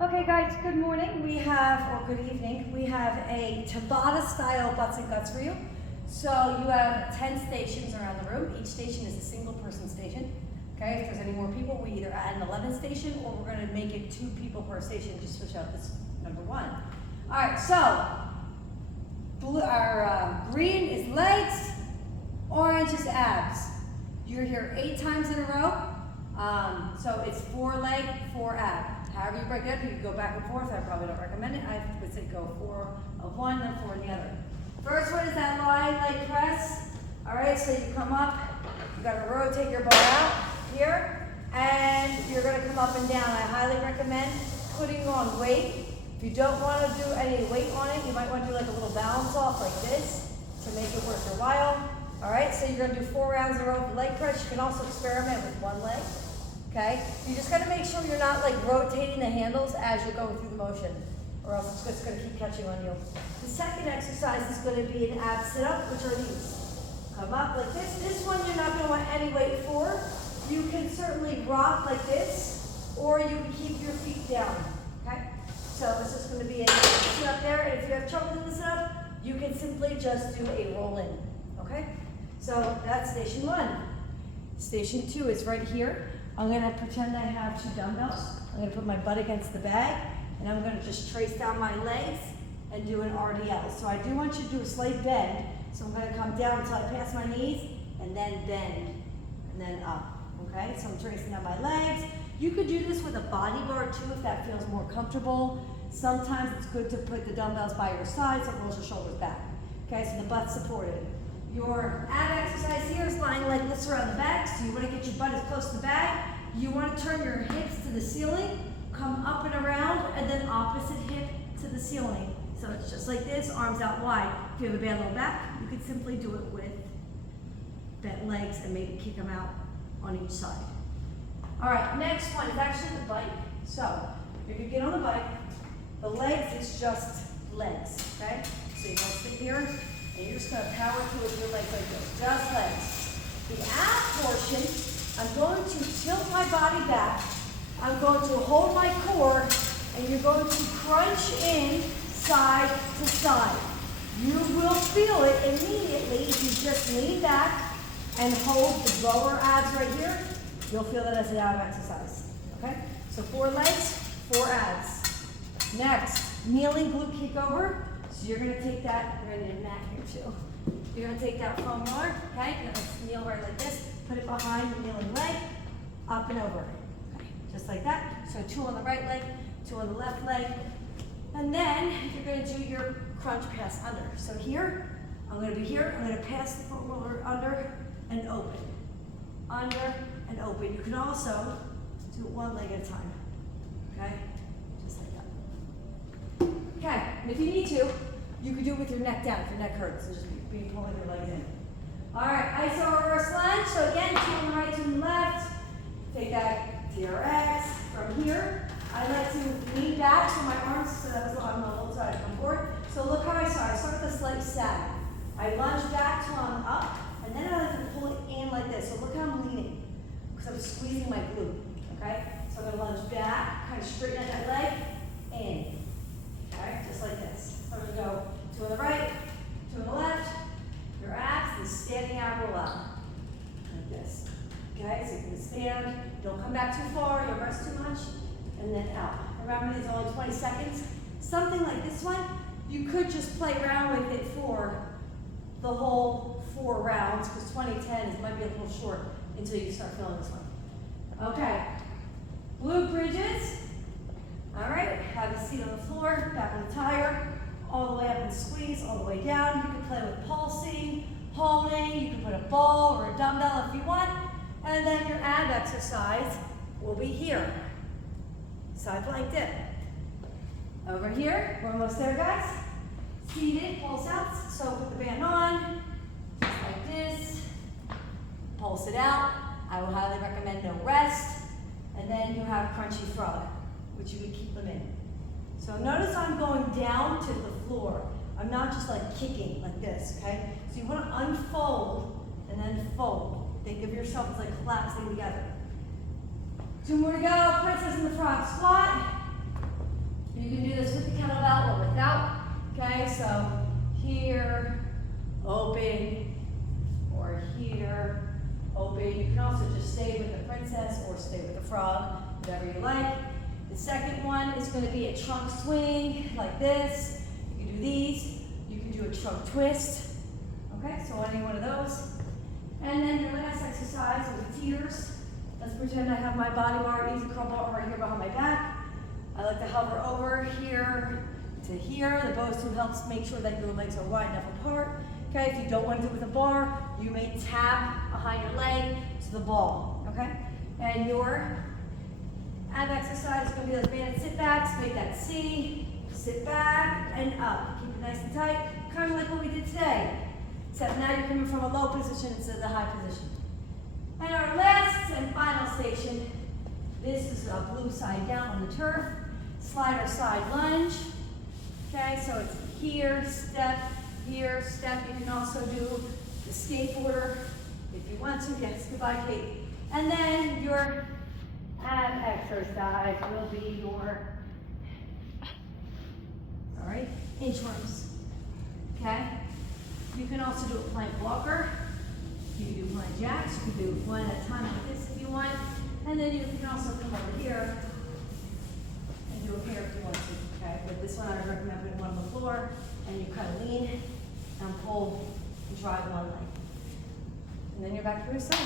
Okay guys, good morning. Or good evening. We have a Tabata style butts and guts for you. So you have 10 stations around the room. Each station is a single person station. Okay, if there's any more people, we either add an 11th station or we're gonna make it 2 people per station, just switch out this number 1. All right, so green is legs, orange is abs. You're here 8 times in a row. So it's 4 leg, 4 ab. However you break it up, you can go back and forth. I probably don't recommend it. I would say go 4 of one, then 4 of the other. First one is that lying leg press. All right, so you come up, you gotta rotate your bar out here, and you're gonna come up and down. I highly recommend putting on weight. If you don't wanna do any weight on it, you might wanna do like a little balance off like this to make it worth your while. All right, so you're gonna do 4 rounds in a row of leg press. You can also experiment with 1 leg. Okay, you just got to make sure you're not like rotating the handles as you're going through the motion, or else it's just going to keep catching on you. The second exercise is going to be an ab sit-up, which are these. Come up like this. This one you're not going to want any weight for. You can certainly rock like this, or you can keep your feet down. Okay, so it's just going to be a sit-up there, and if you have trouble doing the sit-up, you can simply just do a roll-in. Okay, so that's station 1. Station 2 is right here. I'm going to pretend I have 2 dumbbells. I'm going to put my butt against the bag, and I'm going to just trace down my legs and do an RDL. So I do want you to do a slight bend. So I'm going to come down until I pass my knees, and then bend, and then up. Okay, so I'm tracing down my legs. You could do this with a body bar too if that feels more comfortable. Sometimes it's good to put the dumbbells by your side so it rolls your shoulders back. Okay, so the butt's supported. Your ab exercise here is lying like this around the back, so you want to get your butt as close to the bag. You want to turn your hips to the ceiling, come up and around, and then opposite hip to the ceiling. So it's just like this, arms out wide. If you have a bad low back, you could simply do it with bent legs and maybe kick them out on each side. All right, next one is actually the bike. So you're going to get on the bike. The legs is just legs, okay? So you're going to sit here, and you're just going to power through with your legs like this, just legs. The ab portion, I'm going to tilt my body back. I'm going to hold my core, and you're going to crunch in side to side. You will feel it immediately if you just lean back and hold the lower abs right here. You'll feel that as an ab exercise, okay? So 4 legs, 4 abs. Next, kneeling glute kick over. So you're going to take that, we're going to need a mat here too. You're going to take that foam roller, okay? You're going to kneel right like this, put it behind the kneeling leg, up and over. Okay, just like that. So 2 on the right leg, 2 on the left leg. And then you're going to do your crunch pass under. So here, I'm going to be here, I'm going to pass the foam roller under and open. Under and open. You can also do it 1 leg at a time. Okay? Just like that. Okay, and if you need to, you could do it with your neck down if your neck hurts, and just be pulling your legs in. All right, iso reverse lunge. So again, 2 on the right, 2 on the left. Take that TRX from here. I like to lean back so my arms, so that was on the whole side come forward. So look how I start. I start with a slight sag. I lunge back till I'm up, and then I like to pull it in like this. So look how I'm leaning, because I'm squeezing my glute. Okay, so I'm gonna lunge back, kind of straighten out that leg, in. Okay, just like this. So I'm going to go 2 on the right, 2 on the left, your abs, and standing ab roll out. Like this. Okay, so you can stand, don't come back too far, you'll rest too much, and then out. Remember, these are only 20 seconds. Something like this one, you could just play around with it for the whole 4 rounds, because 20-10 might be a little short until you start feeling this one. Okay, glute bridges. All right, have a seat on the floor, back on the tire, all the way up and squeeze, all the way down. You can play with pulsing, holding, you can put a ball or a dumbbell if you want, and then your ab exercise will be here. Side plank dip. Over here, we're almost there, guys. Seated pulse outs, so put the band on, just like this, pulse it out. I will highly recommend no rest, and then you have crunchy frog, which you would keep them in. So notice I'm going down to the floor. I'm not just like kicking like this, okay? So you want to unfold and then fold. Think of yourself as like collapsing together. 2 more to go. Princess in the frog squat. whichever you like. The second one is going to be a trunk swing, like this. You can do these. You can do a trunk twist. Okay, so any one of those. And then your last exercise with teeters. Let's pretend I have my body bar, easy curl bar right here behind my back. I like to hover over here to here. The bow tube helps make sure that your legs are wide enough apart. Okay, if you don't want to do it with a bar, you may tap behind your leg to the ball. Okay, and your ab exercise is going to be those banded sit backs. Make that C, sit back and up. Keep it nice and tight, kind of like what we did today. Except now you're coming from a low position instead of the high position. And our last and final station, this is a blue side down on the turf. Slide or side lunge. Okay, so it's here, step. You can also do the skateboarder if you want to. Yes, goodbye, Kate. And then your ab exercise will be your, inchworms. Okay? You can also do a plank walker. You can do plank jacks. You can do one at a time like this if you want. And then you can also come over here and do a pair if you want to. Okay? But this one I recommend putting one on the floor and you kind of lean and pull and drive one leg. And then you're back to your side.